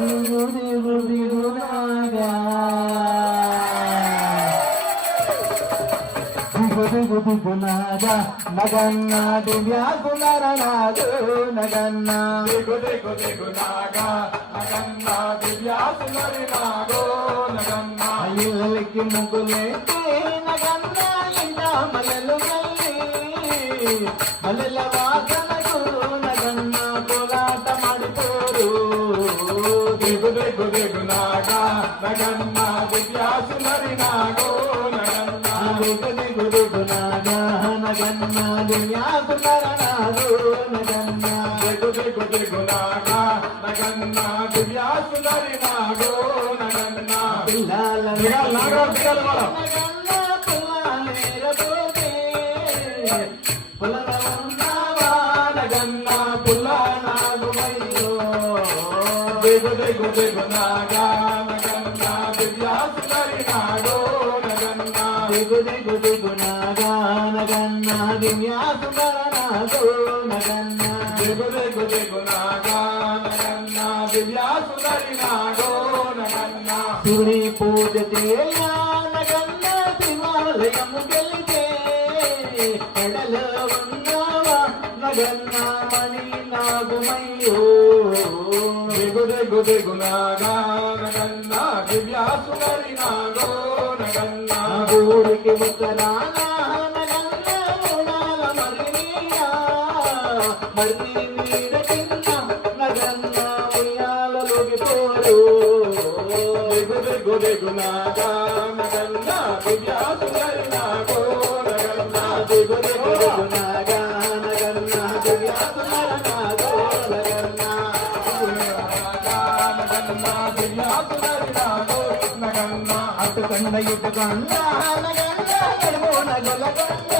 దిగు దిగు నాగా దిగు నగన్న దివ్యా నగన్న దిగు నగన్న దివ్యా నగన్న ఇళ్ళకి ముగ్గులేస్తే నగన్న ఇంట మల్లెలు మల్లెల వాసనకు దిగు దిగు దిగు నాగా నగన్న దివ్యా సుందరి నాగో నగన్న దిగు దిగు దిగు నాగా నగన్న దివ్యా సుందర నాగు నగన్న దిగు దిగు దిగు నాగా నగన్న దివ్యా సుందరి నాగో నగన్న పిల్లల దిగాలి నాగా పూజ చేయ నగన్న శివాలయము గెలిచే ఎడలో ఉన్నావా? నగన్న మణి నాగుమయ్యో దిగు దిగు దిగు నాగా నగన్న దివ్యా సుందరి నాగో నగన్న ఊరికి ఉత్తరాన నగన్న మూడాల మర్రినీయా మర్రి నీడ కింద నగన్న ఉయ్యాలలోకి పోరు దిగు దిగు దిగు నాగా దివ్యా సుందరి నాగో దిగు దిగు నాగో కండ ఇటు కండ నగన్న నడుమోన గొలగొండ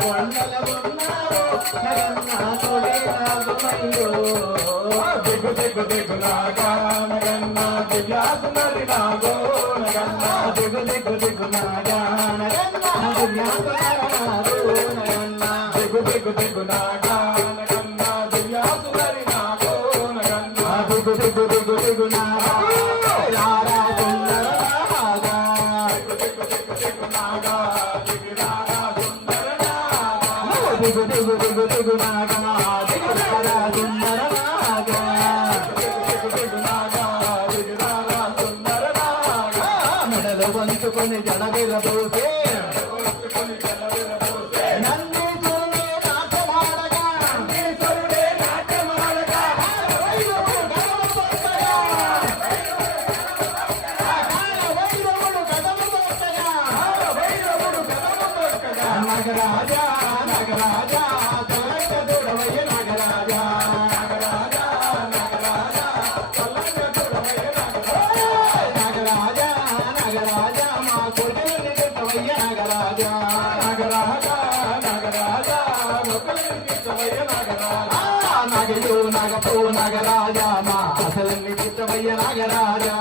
కొండల ఉన్నావు నగన్న తోడే నాగుమయ్యో దిగు దిగు దిగు నాగా. నగన్న నాగో నగన్న దిగు దిగు దిగు నాగా నగన్న నాగో. నగన్న దిగు దిగు దిగు నాగా దిగు దిగు దిగు దిగు దిగు రారా సుందర నాగా దిగు దిగు నాగా సుందర నాగా మెడలు వంచుకొని జడవిరబోతే నాగరాజా నాగరాజా తొలక దూడవయ్య నాగరాజా నాగరాజా నాగరాజా చల్లంగా చూడవయ్య నాగరాజా నాగరాజా నాగరాజా మా కొడుకుని నిలుపవయ్య నాగరాజా నాగరాజా నాగరాజా ఒకలించవయ్య నాగరాజా నాగయో నాగపో నాగరాజా మా అసలన్ని చిత్తవయ్య నాగరాజా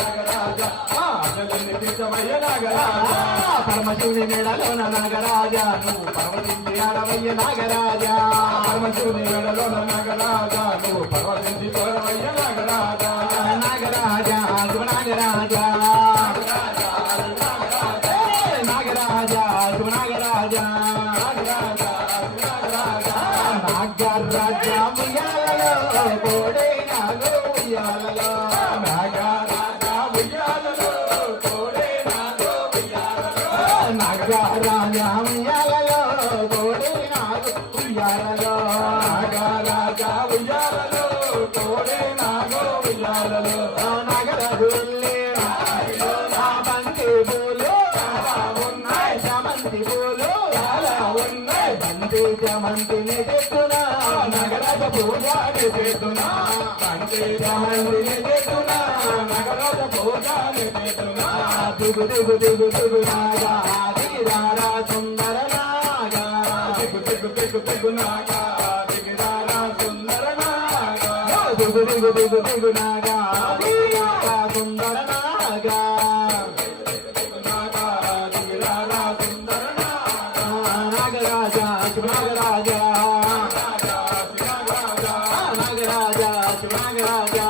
నాగరాజా ఆ అసలన్ని నాగరాజా పరమశివుని నెడలోన నాగరాజా. నువ్వు పర్వతించి ఆడవయ్య నాగరాజా. పరమశివుని మెడలోన నాగరాజా. నువ్వు పర్వతించి తోడవయ్య నాగరాజా. నాగరాజా శివ నాగరాజా. నాగరాజా శివ నాగరాజా. నాగరాజా ఉయ్యాలలో కోడే నాగో ఉయ్యాలలో నాగరాజా ఉయ్యాలలో నాగరాజా ఉయ్యాలలో కోడే నాగో ఉయ్యాలలో బంతి పూలు ఉన్నాయి పూలు ఉన్నాయి బంతి నగరాజ పూజాని నగరాజ పూజాని దిగు దిగు దిగు దిగు రాజా సుందర దిగు దిగు దిగు నాగా దిగిరారా సుందర నాగా. దిగు దిగు దిగు దిగు నాగా దిగిరారా సుందర నాగా. నాగరాజా నాగరాజా నాగరాజా